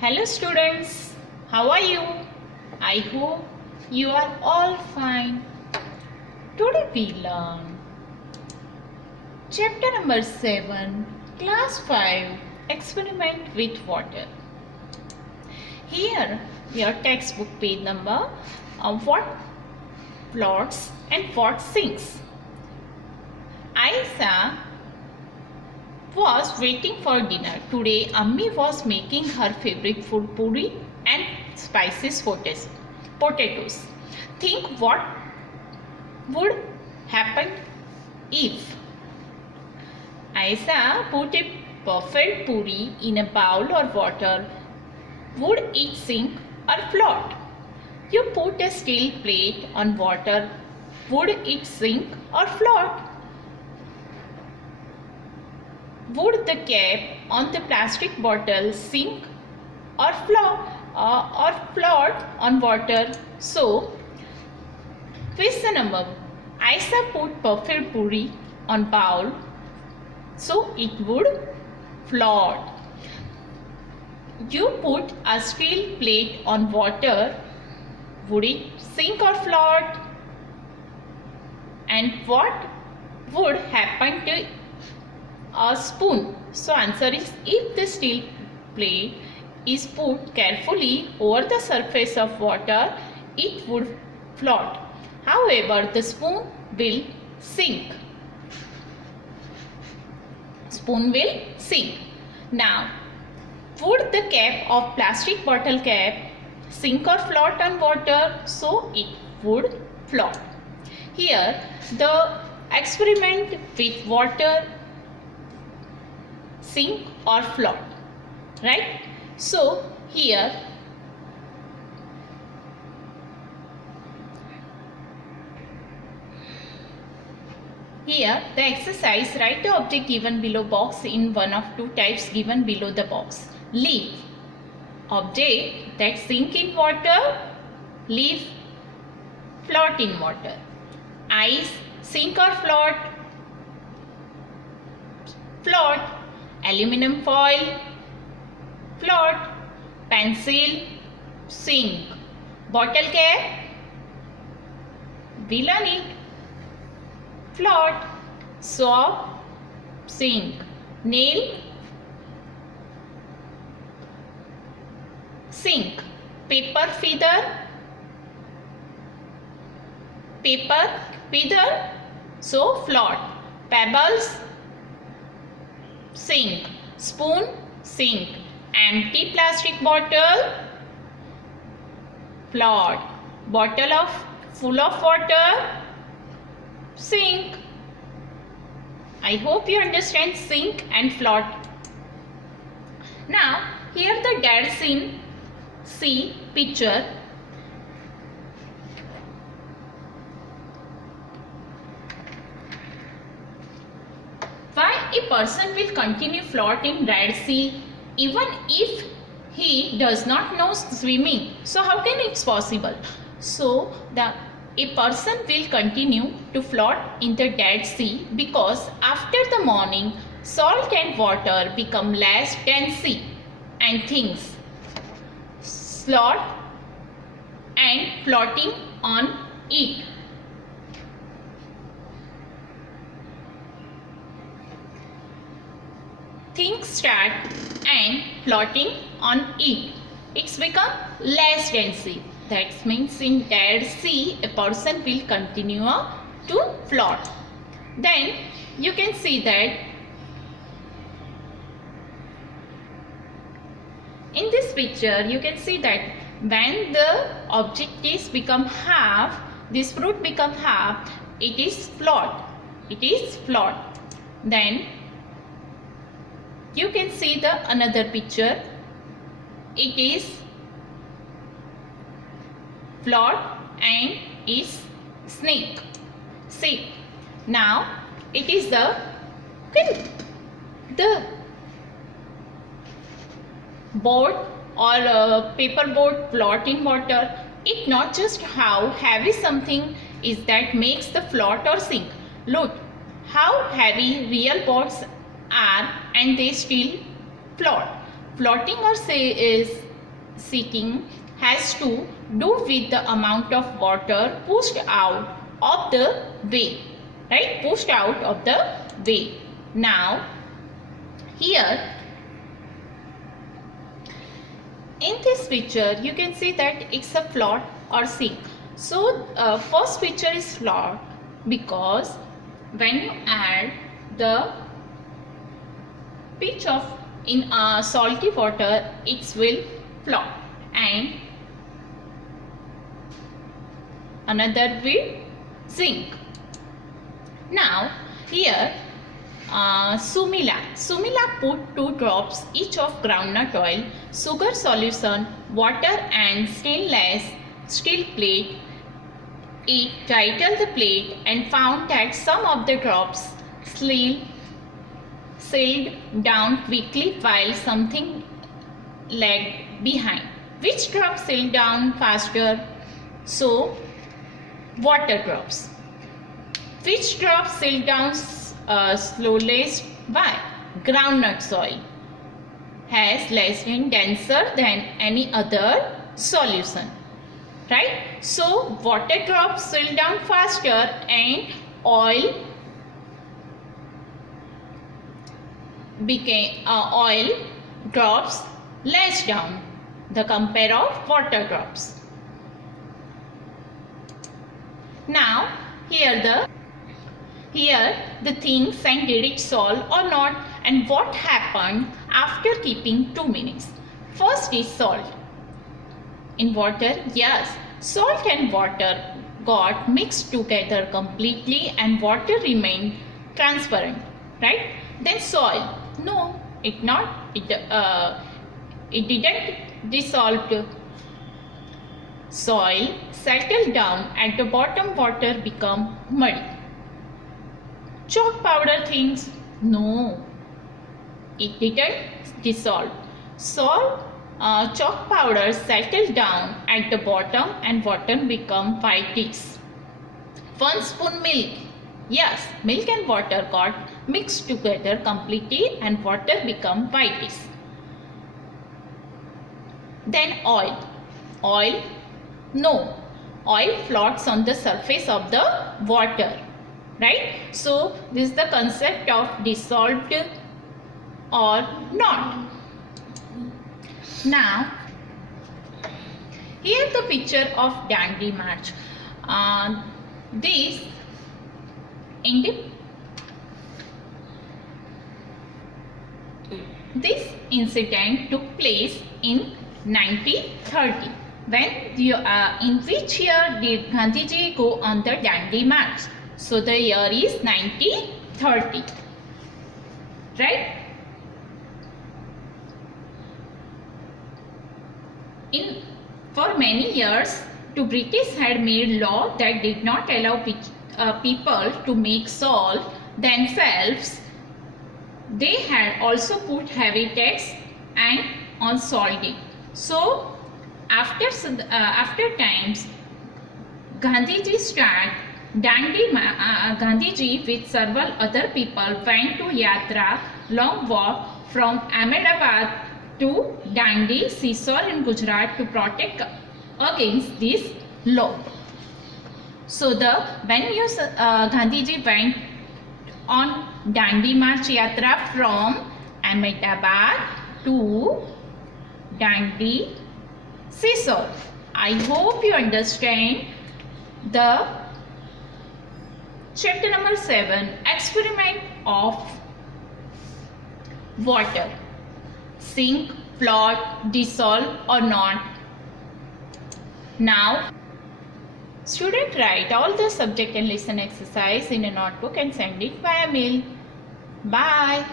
Hello students, how are you? I hope you are all fine. Today we learn chapter number 7, class 5, experiment with water. Here your textbook page number what floats and what sinks. Aisa was waiting for dinner. Today Ammi was making her favorite food puri and spices potatoes. Think what would happen if Aisa put a perfect puri in a bowl or water. Would it sink or float? You put a steel plate on water. Would it sink or float? Would the cap on the plastic bottle sink or float on water? So, question number: Aisa put perfect puri on bowl, so it would float. You put a steel plate on water. Would it sink or float? And what would happen to a spoon? So answer is, if the steel plate is put carefully over the surface of water, it would float. However, the spoon will sink. Spoon will sink. Now, would the cap of plastic bottle cap sink or float on water? So it would float. Here, the experiment with water sink or float, right? So here the exercise: write the object given below box in one of two types given below the box. Leaf, object that sink in water. Leaf, float in water. Ice, sink or float? Float. Aluminum foil, float. Pencil, sink. Bottle cap, we learn it, float. Soap, sink. Nail, sink. Paper feather, so float. Pebbles, sink. Spoon, sink. Empty plastic bottle, float. Bottle full of water, sink. I hope you understand sink and float. Now here the Dead Sea picture. Why a person will continue float in Red Sea even if he does not know swimming? So how can it's possible? So a person will continue to float in the Dead Sea because after the morning, salt and water become less dense and things slot and floating on it. Things start and floating on it. It's become less dense. That means in Dead Sea, a person will continue to float. Then you can see that in this picture, you can see that when the object is become half, this fruit become half, it is float. It is float. Then you can see the another picture. It is float and is snake. See, now it is the boat or paper boat float in water. It not just how heavy something is that makes the float or sink. Look how heavy real boats are and they still float. Floating or say is seeking has to do with the amount of water pushed out of the way, right? Pushed out of the way. Now, here in this picture, you can see that it's a float or sink. So, first picture is float because when you add the pitch of in salty water, it will float, and another will sink. Now here Sumila put 2 drops each of groundnut oil, sugar solution, water and stainless steel plate. It titled the plate and found that some of the drops sailed down quickly while something lagged behind. Which drops sailed down faster? So, water drops. Which drops sail down slowest? Why? Groundnut soil has less and denser than any other solution, right? So water drops sail down faster and oil drops less down. The compare of water drops. Now here the thing and did it solve or not, and what happened after keeping 2 minutes. First is salt in water. Yes, salt and water got mixed together completely and water remained transparent, right? Then soil, no, it didn't dissolve. Soil settled down at the bottom, water become muddy. Chalk powder things, no, it didn't dissolve. Chalk powder settled down at the bottom and water become whitish. 1 spoon milk, yes, milk and water got mixed together completely and water become whitish. Then oil, no, oil floats on the surface of the water, right? So this is the concept of dissolved or not. Now here the picture of Dandi March. This incident took place in 1930. In which year did Gandhiji go on the Dandi March? So the year is 1930, right? For many years, the British had made law that did not allow people to make salt themselves. They had also put heavy tax on salting. So after times, Gandhiji started Gandhiji with several other people went to Yatra, long walk from Ahmedabad to Dandi, Sisor in Gujarat to protect against this law. So Gandhiji went on Dandi March Yatra from Ahmedabad to Dandi, Sisor. I hope you understand the chapter number 7, experiment of water. Sink, float, dissolve or not. Now, student write all the subject and lesson exercise in a notebook and send it via mail. Bye.